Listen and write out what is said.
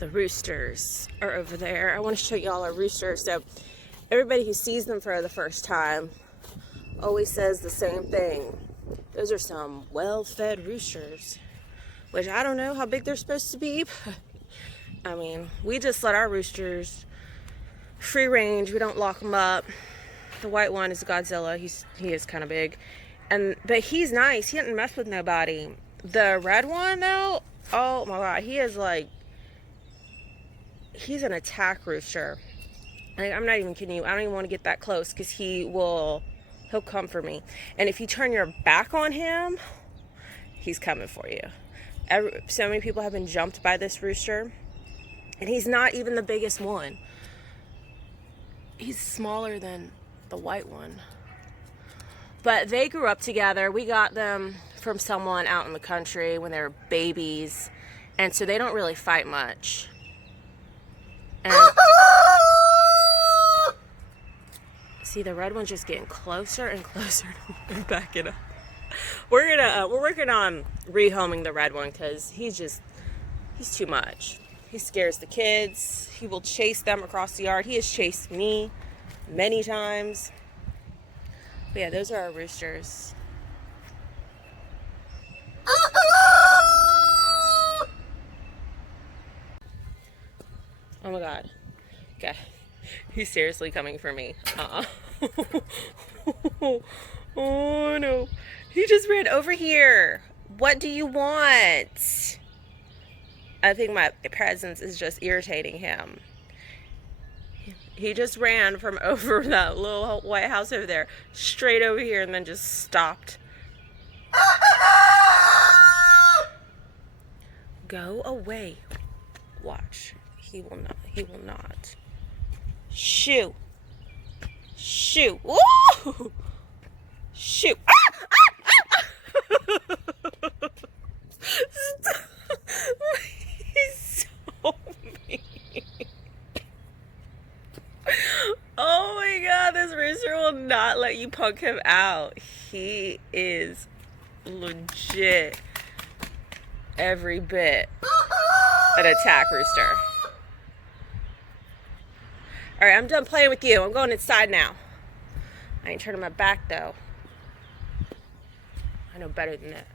The roosters are over there. I want to show y'all our roosters. So everybody who sees them for the first time always says the same thing. Those are some well-fed roosters, which I don't know how big they're supposed to be. I mean, we just let our roosters free range. We don't lock them up. The white one is Godzilla. He is kind of big, but he's nice. He doesn't mess with nobody. The red one though, oh my god, he's an attack rooster. Like, I'm not even kidding you. I don't even want to get that close because he'll come for me. And if you turn your back on him, he's coming for you. So many people have been jumped by this rooster, and he's not even the biggest one. He's smaller than the white one. But they grew up together. We got them from someone out in the country when they were babies, and so they don't really fight much. And see, the red one's just getting closer and closer to me. Back it up. We're working on rehoming the red one because he's too much. He scares the kids. He will chase them across the yard. He has chased me many times. But yeah, those are our roosters. Oh my god. Okay. He's seriously coming for me. Oh no. He just ran over here. What do you want? I think my presence is just irritating him. He just ran from over that little white house over there straight over here and then just stopped. Go away. Watch. He will not. He will not. Shoo. Shoo. Woo! Shoo. Stop. He's so mean. Oh my god, this rooster will not let you punk him out. He is legit every bit an attack rooster. Alright, I'm done playing with you. I'm going inside now. I ain't turning my back though. I know better than that.